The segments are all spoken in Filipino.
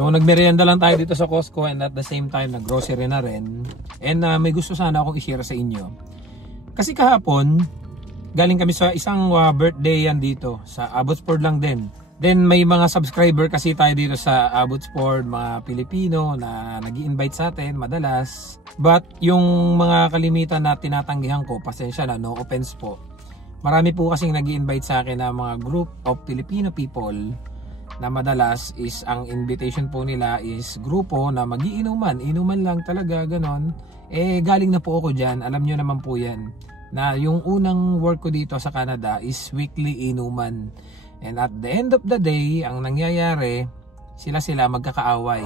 So nagmerienda lang tayo dito sa Costco and at the same time naggrocery na rin. And may gusto sana akong i-share sa inyo. Kasi kahapon, galing kami sa isang birthday yan dito sa Abbotsford lang din. Then may mga subscriber kasi tayo dito sa Abbotsford, mga Pilipino na nag-i-invite sa atin madalas. But yung mga kalimitan na tinatanggihan ko, pasensya na, no offense po. Marami po kasing nag-i-invite sa akin na mga group of Filipino people na madalas is ang invitation po nila is grupo na mag-iinuman, inuman lang talaga ganon. Eh galing na po ako dyan, alam nyo naman po yan na yung unang work ko dito sa Canada is weekly inuman. And at the end of the day, ang nangyayari, sila magkakaaway.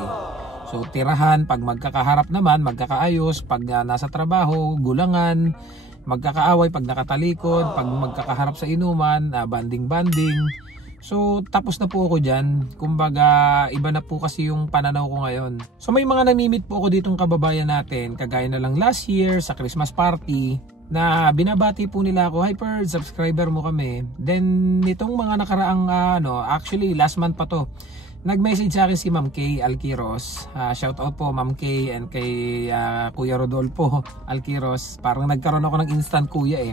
So tirahan, pag magkakaharap naman, magkakaayos, pag nasa trabaho, gulangan, magkakaaway pag nakatalikod, pag magkakaharap sa inuman, banding-banding. So tapos na po ako dyan. Kumbaga iba na po kasi yung pananaw ko ngayon. So may mga namimit po ako ditong kababayan natin, kagaya na lang last year sa Christmas party, na binabati po nila ako, "Hi Perd, subscriber mo kami." Then nitong mga nakaraang actually last month pa to, nag-message sa akin si Ma'am Kay Alquiros. Shout out po Ma'am Kay and kay Kuya Rodolfo Alquiros. Parang nagkaroon ako ng instant kuya eh.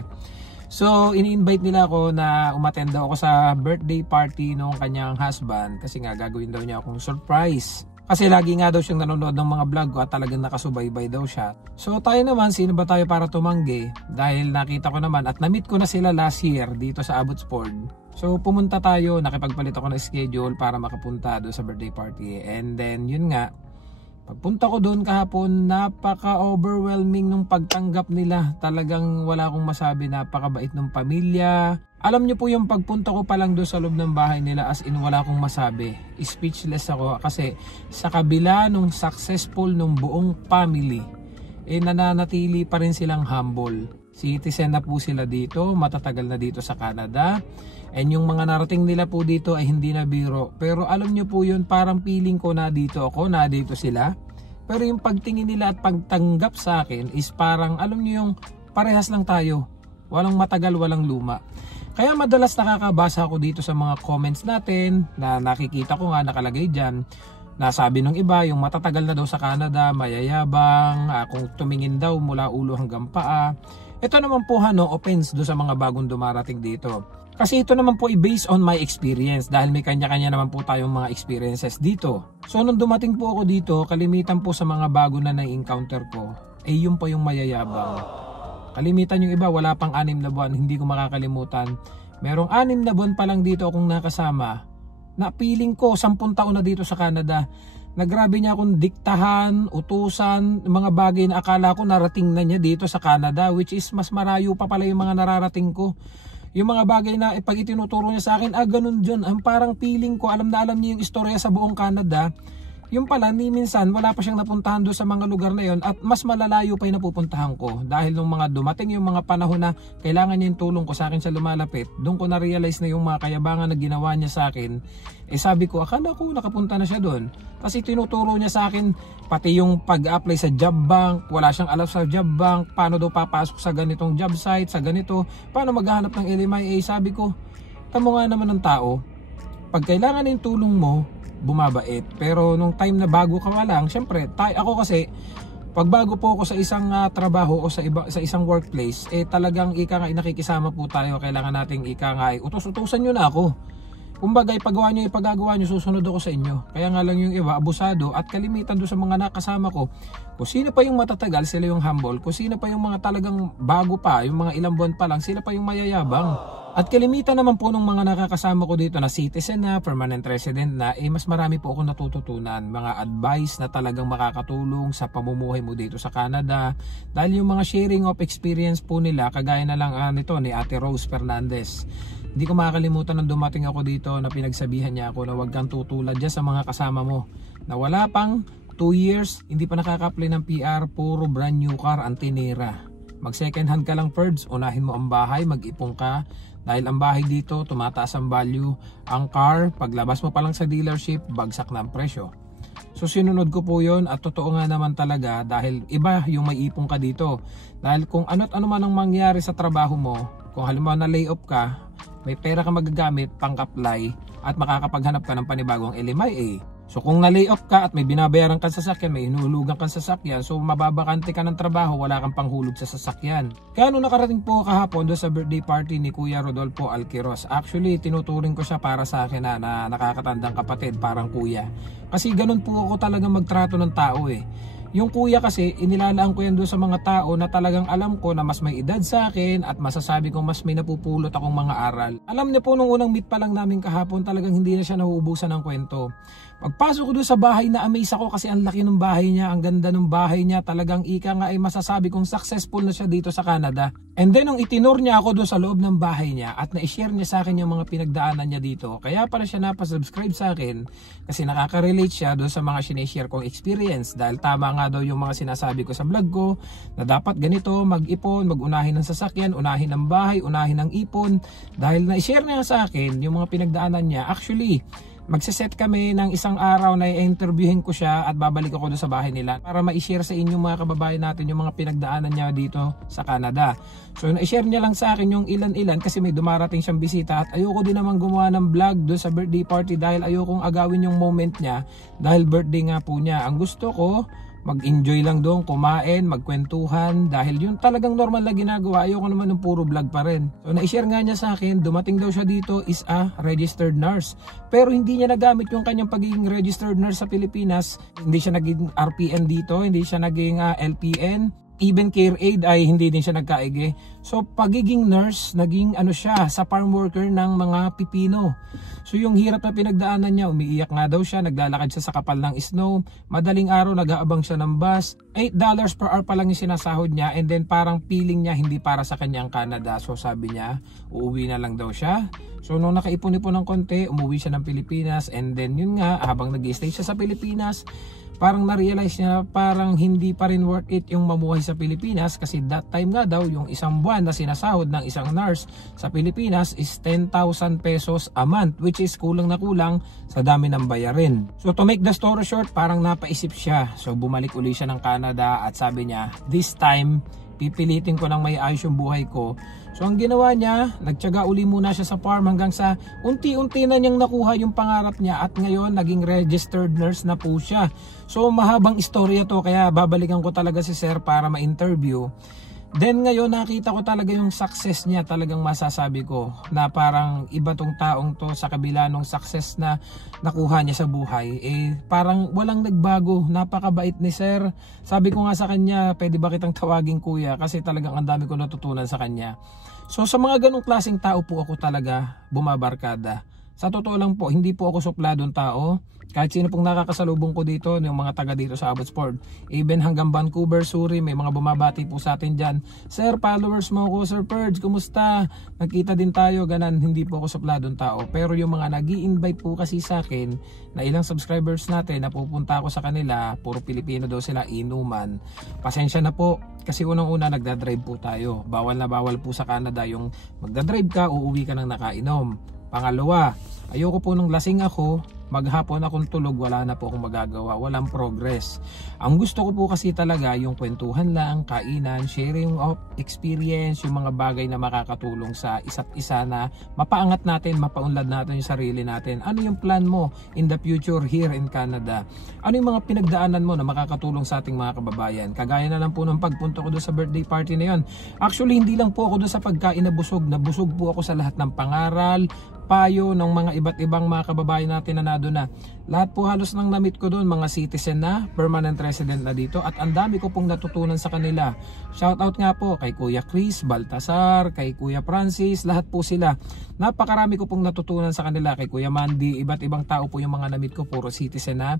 So ini-invite nila ako na umattend daw ako sa birthday party ng kanyang husband kasi nga gagawin daw niya akong surprise. Kasi lagi nga daw siyang nanonood ng mga vlog ko at talagang nakasubaybay daw siya. So tayo naman, sino ba tayo para tumanggi? Dahil nakita ko naman at na-meet ko na sila last year dito sa Abbotsford. So pumunta tayo, nakipagpalit ako ng schedule para makapunta doon sa birthday party. And then yun nga, pagpunta ko doon kahapon, napaka-overwhelming nung pagtanggap nila. Talagang wala akong masabi, napakabait ng pamilya. Alam nyo po yung pagpunta ko pa lang doon sa loob ng bahay nila, as in wala akong masabi. Speechless ako kasi sa kabila nung successful nung buong family, nananatili pa rin silang humble. Citizen na po sila dito, matatagal na dito sa Canada. And yung mga narating nila po dito ay hindi na biro. Pero alam nyo po yun, parang feeling ko na dito ako, na dito sila. Pero yung pagtingin nila at pagtanggap sa akin is parang, alam nyo yung parehas lang tayo. Walang matagal, walang luma. Kaya madalas nakakabasa ako dito sa mga comments natin na nakikita ko nga nakalagay dyan. Nasabi ng iba, yung matatagal na daw sa Canada, mayayabang, kung tumingin daw mula ulo hanggang paa. Ito naman po no offense do sa mga bagong dumarating dito. Kasi ito naman po i-based on my experience dahil may kanya-kanya naman po tayong mga experiences dito. So nung dumating po ako dito, kalimitan po sa mga bago na na-encounter ko, yun po yung mayayabang. Kalimitan yung iba, wala pang 6 na buwan, hindi ko makakalimutan. Merong 6 na buwan pa lang dito akong nakasama. Na feeling ko 10 taon na dito sa Canada. Nagrabe niya akong diktahan, utusan, mga bagay na akala ko narating na niya dito sa Canada, which is mas marayo pa pala yung mga nararating ko. Yung mga bagay na pag itinuturo niya sa akin, ganun dyan. Ang parang feeling ko, alam na alam niya yung istorya sa buong Canada. Yung pala, minsan wala pa siyang napuntahan doon sa mga lugar na yon at mas malalayo pa yung napupuntahan ko. Dahil nung mga dumating yung mga panahon na kailangan niya yung tulong ko sa akin siya lumalapit, doon ko na-realize na yung mga kayabangan na ginawa niya sa akin, sabi ko, akala ko nakapunta na siya doon. Kasi tinuturo niya sa akin, pati yung pag-apply sa job bank, wala siyang alam sa job bank, paano daw papasok sa ganitong job site, sa ganito, paano maghahanap ng LMIA. Sabi ko, tamo nga naman ng tao, pag kailangan yung tulong mo, bumabait. Pero nung time na bago ka lang, syempre, ako kasi pag bago po ako sa isang trabaho o sa isang workplace, talagang nakikisama po tayo. Kailangan nating utos-utusan nyo na ako. Kumbaga, ipagawa nyo, ipagagawa nyo, susunod ako sa inyo. Kaya nga lang yung iba, abusado at kalimitan doon sa mga nakasama ko. Kung sino pa yung matatagal, sila yung humble. Kung sino pa yung mga talagang bago pa, yung mga ilang buwan pa lang, sila pa yung mayayabang. At kalimitan naman po ng mga nakakasama ko dito na citizen na, permanent resident na, mas marami po ako natututunan. Mga advice na talagang makakatulong sa pamumuhay mo dito sa Canada. Dahil yung mga sharing of experience po nila, kagaya na lang nito ni Ate Rose Fernandez. Hindi ko makakalimutan nung dumating ako dito na pinagsabihan niya ako na huwag kang tutulad dyan sa mga kasama mo. Na wala pang 2 years, hindi pa nakaka-apply ng PR, puro brand new car ang tinira. Mag second hand ka lang, Ferds, unahin mo ang bahay, mag-ipong ka. Dahil ang bahay dito, tumataas ang value. Ang car, paglabas mo pa lang sa dealership, bagsak na ang presyo. So sinunod ko po yun at totoo nga naman talaga dahil iba yung may ipong ka dito. Dahil kung ano't ano man ang mangyari sa trabaho mo, kung halimbawa na lay off ka, may pera ka magagamit pang-apply at makakapaghanap ka ng panibagong LMIA. So kung na-lay off ka at may binabayaran kang sasakyan, may inuhulugan kang sasakyan, so mababakante ka ng trabaho, wala kang panghulog sa sasakyan. Kaya nung nakarating po kahapon doon sa birthday party ni Kuya Rodolfo Alquiros, actually tinuturing ko siya para sa akin na nakakatandang kapatid, parang kuya. Kasi ganun po ako talagang magtrato ng tao eh. Yung kuya kasi, inilalaan ko yan doon sa mga tao na talagang alam ko na mas may edad sa akin at masasabi kong mas may napupulot akong mga aral. Alam niyo po nung unang meet pa lang namin kahapon, talagang hindi na siya nauubusan ng kwento. Pagpasok ko doon sa bahay, na-amaze ako kasi ang laki ng bahay niya, ang ganda ng bahay niya, talagang ika nga ay masasabi kong successful na siya dito sa Canada. And then nung itinur niya ako doon sa loob ng bahay niya at na-share niya sa akin yung mga pinagdaanan niya dito, kaya pala siya napasubscribe sa akin kasi nakaka-relate siya doon sa mga sinishare kong experience dahil tama nga daw yung mga sinasabi ko sa vlog ko na dapat ganito, mag-ipon, mag-unahin ng sasakyan, unahin ng bahay, unahin ng ipon dahil na-share niya sa akin yung mga pinagdaanan niya. Actually, magsiset kami ng isang araw na i-interviewin ko siya at babalik ako doon sa bahay nila para ma-share sa inyo mga kababayan natin yung mga pinagdaanan niya dito sa Canada. So na-share niya lang sa akin yung ilan-ilan kasi may dumarating siyang bisita at ayoko din naman gumawa ng vlog doon sa birthday party dahil ayokong agawin yung moment niya dahil birthday nga po niya. Ang gusto ko, mag-enjoy lang doon, kumain, magkwentuhan dahil yun talagang normal na ginagawa. Ayoko naman ng puro vlog pa rin. So na-share nga niya sa akin, dumating daw siya dito is a registered nurse. Pero hindi niya nagamit yung kanyang pagiging registered nurse sa Pilipinas. Hindi siya naging RPN dito, hindi siya naging LPN. Even care aid ay hindi din siya nagkaige. So pagiging nurse, naging ano siya, sa farm worker ng mga pipino. So yung hirap na pinagdaanan niya, umiiyak nga daw siya, naglalakad siya sa kapal ng snow, madaling araw nag-aabang siya ng bus, $8 per hour pa lang yung sinasahod niya, and then parang feeling niya hindi para sa kanya ang Canada. So sabi niya, uuwi na lang daw siya. So nung nakaipon-ipon ng konti, umuwi siya ng Pilipinas, and then yun nga, habang nag-stay siya sa Pilipinas, parang na-realize niya parang hindi pa rin worth it yung mamuhay sa Pilipinas kasi that time nga daw yung isang buwan na sinasahod ng isang nurse sa Pilipinas is 10,000 pesos a month, which is kulang na kulang sa dami ng bayarin. So to make the story short, parang napaisip siya. So bumalik uli siya ng Canada at sabi niya, this time pipilitin ko lang may ayos yung buhay ko. So ang ginawa niya, nagtiyaga uli muna siya sa farm hanggang sa unti-unti na niyang nakuha yung pangarap niya at ngayon naging registered nurse na po siya. So mahabang istorya to kaya babalikan ko talaga si Sir para ma-interview. Then ngayon nakita ko talaga yung success niya, talagang masasabi ko na parang iba tong taong to sa kabila ng success na nakuha niya sa buhay. Eh parang walang nagbago, napakabait ni Sir. Sabi ko nga sa kanya, pwede ba kitang tawagin kuya kasi talagang ang dami ko natutunan sa kanya. So sa mga ganong klaseng tao po ako talaga bumabarkada. Sa totoo lang po, hindi po ako supladong tao. Kahit sino pong nakakasalubong ko dito, yung mga taga dito sa Abbotsford, even hanggang Vancouver, Surrey, may mga bumabati po sa atin dyan. Sir, followers mo ako, Sir Purge, kumusta? Nagkita din tayo, ganan, hindi po ako supladong tao. Pero yung mga nag-i-invite po kasi sa akin, na ilang subscribers natin, napupunta ako sa kanila, puro Pilipino daw sila, inuman. Pasensya na po, kasi unang-una nagdadrive po tayo. Bawal na bawal po sa Canada yung magdadrive ka, uuwi ka ng nakainom. Pangalawa, ayoko po nung lasing ako, maghapon akong tulog, wala na po akong magagawa, walang progress. Ang gusto ko po kasi talaga yung kwentuhan lang, kainan, sharing of experience, yung mga bagay na makakatulong sa isa't isa na mapaangat natin, mapaunlad natin yung sarili natin. Ano yung plan mo in the future here in Canada? Ano yung mga pinagdaanan mo na makakatulong sa ating mga kababayan? Kagaya na lang po ng pagpunta ko doon sa birthday party na yun. Actually, hindi lang po ako doon sa pagkain na busog po ako sa lahat ng pangaral, payo ng mga iba't ibang mga kababayan natin na nado na. Lahat po halos nang namit ko doon, mga citizen na, permanent resident na dito at ang dami ko pong natutunan sa kanila. Shoutout nga po kay Kuya Chris, Baltasar, kay Kuya Francis, lahat po sila. Napakarami ko pong natutunan sa kanila, kay Kuya Mandy, iba't ibang tao po yung mga namit ko, puro citizen na.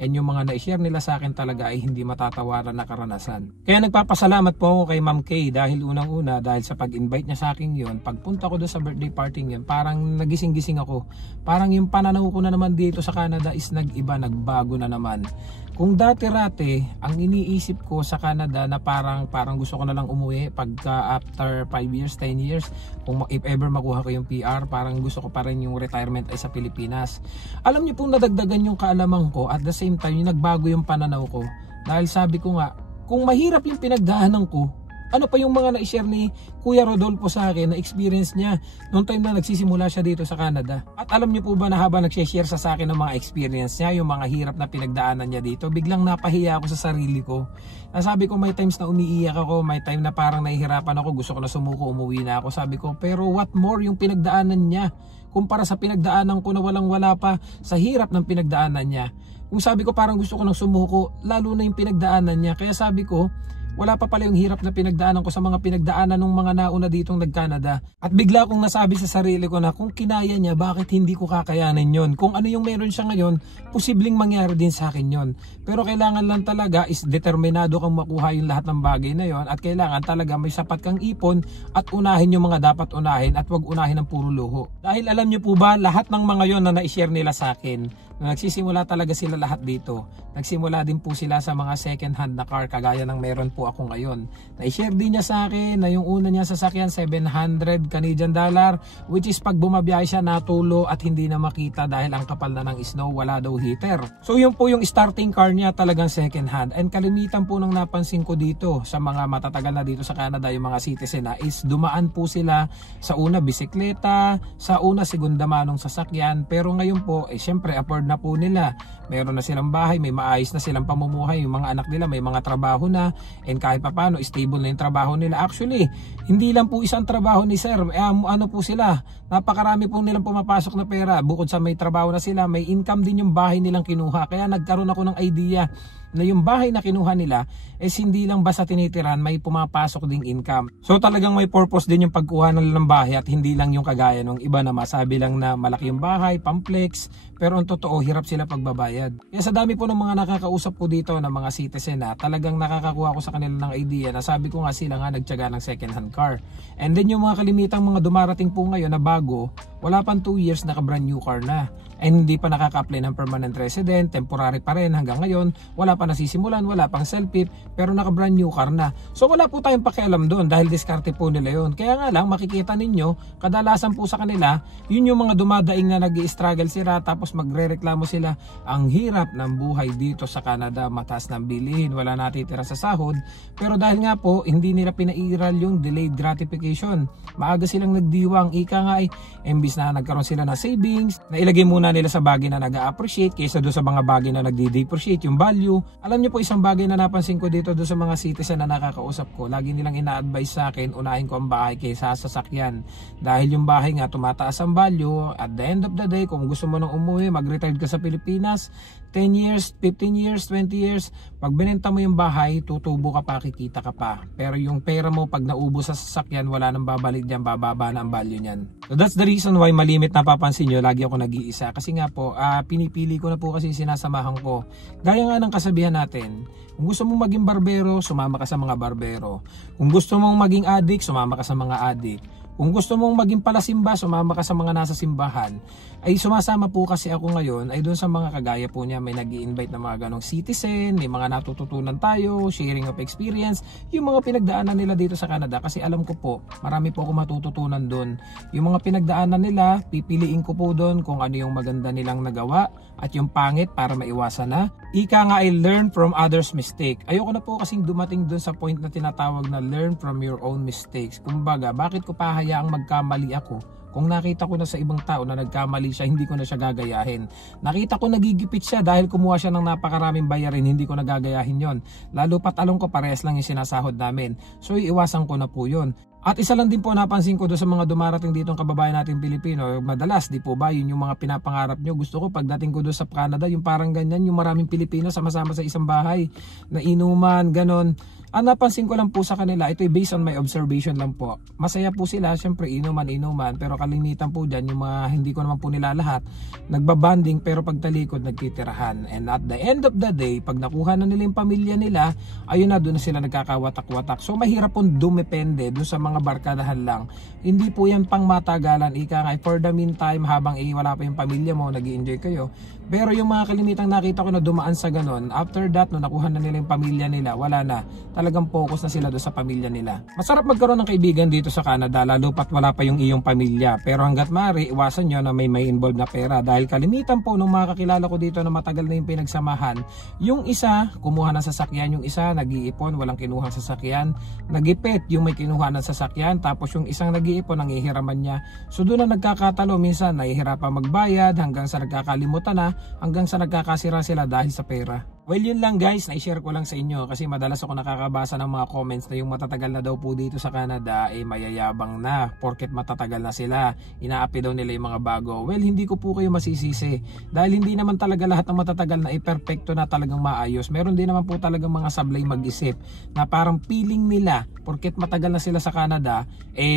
And yung mga na-share nila sa akin talaga ay hindi matatawaran na karanasan. Kaya nagpapasalamat po ako kay Ma'am Kay dahil unang-una, dahil sa pag-invite niya sa akin yun, pagpunta ko doon sa birthday party yun, parang nagising-gising ako. Parang yung pananaw ko na naman dito sa Canada is nag-iba, nagbago na naman. Kung dati-rate, ang iniisip ko sa Canada na parang gusto ko na lang umuwi pagka after 5 years, 10 years, kung if ever makuha ko yung PR, parang gusto ko pa rin yung retirement ay sa Pilipinas. Alam niyo pong nadagdagan yung kaalaman ko at the same time yung nagbago yung pananaw ko. Dahil sabi ko nga, kung mahirap yung pinagdaanan ko, Ano pa yung mga na-share ni Kuya Rodolfo sa akin na experience niya noong time na nagsisimula siya dito sa Canada. At alam niyo po ba na habang nag-share sa akin ng mga experience niya, yung mga hirap na pinagdaanan niya dito, biglang napahiya ako sa sarili ko. Nasabi ko may times na umiiyak ako, may time na parang nahihirapan ako, gusto ko na sumuko, umuwi na ako. Sabi ko, pero what more yung pinagdaanan niya kumpara sa pinagdaanan ko na walang-wala pa sa hirap ng pinagdaanan niya. Kung sabi ko parang gusto ko nang sumuko, lalo na yung pinagdaanan niya. Kaya sabi ko, wala pa pala yung hirap na pinagdaanan ko sa mga pinagdaanan ng mga nauna ditong nag-Canada. At bigla kong nasabi sa sarili ko na kung kinaya niya, bakit hindi ko kakayanin yon? Kung ano yung meron siya ngayon, posibleng mangyari din sa akin yon. Pero kailangan lang talaga is determinado kang makuha yung lahat ng bagay na yon. At kailangan talaga may sapat kang ipon at unahin yung mga dapat unahin at wag unahin ng puro luho. Dahil alam niyo po ba, lahat ng mga yon na na-share nila sa akin, na nagsisimula talaga sila lahat dito. Nagsimula din po sila sa mga second hand na car kagaya ng meron po ako ngayon. Na-share din niya sa akin na yung una niya sasakyan $700 Canadian dollar, which is pag bumabiyahe siya natulo at hindi na makita dahil ang kapal na ng snow, wala daw heater. So yun po yung starting car niya, talagang second hand. And kalimitan po nang napansin ko dito sa mga matatagal na dito sa Canada, yung mga citizen na is dumaan po sila sa una bisikleta, sa una segunda manong sasakyan, pero ngayon po syempre afford na po nila. Meron na silang bahay, may maayos na silang pamumuhay, yung mga anak nila may mga trabaho na, and kahit papaano stable na yung trabaho nila. Actually, hindi lang po isang trabaho ni sir, ano po sila, napakarami po nilang pumapasok na pera. Bukod sa may trabaho na sila, may income din yung bahay nilang kinuha. Kaya nagkaroon ako ng idea na yung bahay na kinuha nila is hindi lang basta tinitiran, may pumapasok ding income. So talagang may purpose din yung pagkuha ng bahay at hindi lang yung kagaya ng iba na masabi lang na malaki yung bahay, pamplex, pero ang totoo hirap sila pagbabayad. Kaya sa dami po ng mga nakakausap ko dito ng mga citizen na talagang nakakakuha ko sa kanila ng idea na sabi ko nga sila nga nagtiyaga ng second hand car. And then yung mga kalimitang mga dumarating po ngayon na bago, wala pang 2 years naka brand new car na. And hindi pa nakaka-apply ng permanent resident, temporary pa rin hanggang ngayon, wala pa nasisimulan, wala pang self-pip, pero naka brand new car na. So wala po tayong pakialam doon dahil diskarte po nila yon. Kaya nga lang makikita ninyo, kadalasan po sa kanila, yun yung mga dumadaing na nag-i-struggle sila tapos magre-reklamo sila, ang hirap ng buhay dito sa Canada, mataas ng bilihin, wala natitira sa sahod. Pero dahil nga po, hindi nila pinairal yung delayed gratification. Maaga silang nagdiwang, ika nga ay, imbis na nagkaroon sila na savings, na ilagay muna nila sa bagay na nag-appreciate kaysa doon sa mga bagay na nagde-depreciate yung value. Alam niyo po isang bagay na napansin ko dito doon sa mga citizen na nakakausap ko, lagi nilang ina-advise sa akin, unahin ko ang bahay kaysa sasakyan. Dahil yung bahay nga tumataas ang value, at the end of the day, kung gusto mo nang umuwi, mag-retire ka sa Pilipinas, 10 years, 15 years, 20 years, pag binenta mo yung bahay, tutubo ka pa, kikita ka pa. Pero yung pera mo, pag naubos sa sasakyan, wala nang babalik dyan, bababa na ang value niyan. So that's the reason why malimit napapansin nyo, lagi ako nag-iisa. Kasi nga po, pinipili ko na po kasi sinasamahan ko. Gaya nga ng kasabihan natin, kung gusto mong maging barbero, sumama ka sa mga barbero. Kung gusto mong maging adik, sumama ka sa mga adik. Kung gusto mong maging palasimba, sumama ka sa mga nasa simbahan. Ay sumasama po kasi ako ngayon ay doon sa mga kagaya po niya, may nag-i-invite na mga ganong citizen, may mga natututunan tayo, sharing of experience, yung mga pinagdaanan nila dito sa Canada. Kasi alam ko po, marami po ako matututunan doon. Yung mga pinagdaanan nila, pipiliin ko po doon kung ano yung maganda nilang nagawa at yung pangit para maiwasan na. Ika nga ay learn from others' mistake. Ayoko na po kasing dumating doon sa point na tinatawag na learn from your own mistakes. Kumbaga, bakit ko pa hayaang magkamali ako? Kung nakita ko na sa ibang tao na nagkamali siya, hindi ko na siya gagayahin. Nakita ko nagigipit siya dahil kumuha siya ng napakaraming bayarin, hindi ko nagagayahin yon. Lalo pat alam ko parehas lang yung sinasahod namin. So iiwasan ko na po yon. At isa lang din po napansin ko doon sa mga dumarating dito ang kababayan natin Pilipino, madalas di po ba yun yung mga pinapangarap nyo? Gusto ko pagdating ko doon sa Canada, yung parang ganyan, yung maraming Pilipino sama-sama sa isang bahay, na inuman, ganon. Ang napansin ko lang po sa kanila, ito ay based on my observation lang po. Masaya po sila, syempre inuman, pero kalimitan po dyan, yung mga hindi ko naman po nila lahat, nagbabanding pero pagtalikod nagtitirahan. And at the end of the day, pag nakuha na nila yung pamilya nila, ayun na, doon na sila nagkakawatak-watak. So mahirap pong dumepende doon sa mga mga barkadahan lang. Hindi po yan pang matagalan, ika nga, for the meantime, habang wala pa yung pamilya mo, nag-i-enjoy kayo. Pero yung mga kalimitang nakita ko na dumaan sa ganon, after that, no, nakuha na nila yung pamilya nila, wala na. Talagang focus na sila doon sa pamilya nila. Masarap magkaroon ng kaibigan dito sa Canada, lalo pat wala pa yung iyong pamilya. Pero hanggat maaari, iwasan nyo na may involved na pera. Dahil kalimitan po ng mga kakilala ko dito na matagal na yung pinagsamahan, yung isa, kumuha ng sasakyan, yung isa, nag-iipon, walang kinuhang sasakyan, nagipit yung may kinuha ng sasakyan, tapos yung isang nag-iipon, nangihiraman niya. So doon na nagkakatalo, minsan nahihirapan magbayad, hanggang sa nagkakalimutan na, hanggang sa nagkakasira sila dahil sa pera. Well, yun lang guys, na-share ko lang sa inyo kasi madalas ako nakakabasa ng mga comments na yung matatagal na daw po dito sa Canada mayayabang na porket matatagal na sila, inaapi daw nila yung mga bago. Well, hindi ko po kayo masisisi dahil hindi naman talaga lahat ng matatagal na perfecto na talagang maayos. Meron din naman po talagang mga sablay mag-isip na parang feeling nila porket matagal na sila sa Canada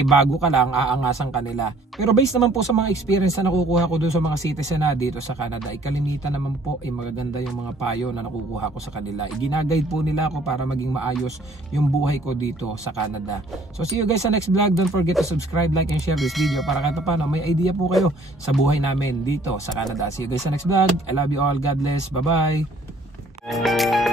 bago ka lang, aangasan ka nila. Pero based naman po sa mga experience na nakukuha ko doon sa mga citizen na dito sa Canada, kalimitan naman po magaganda yung mga payo na nakukuha ko sa kanila. Ginagaid po nila ako para maging maayos yung buhay ko dito sa Canada. So see you guys sa next vlog. Don't forget to subscribe, like, and share this video para kahit paano may idea po kayo sa buhay namin dito sa Canada. See you guys sa next vlog. I love you all. God bless. Bye-bye.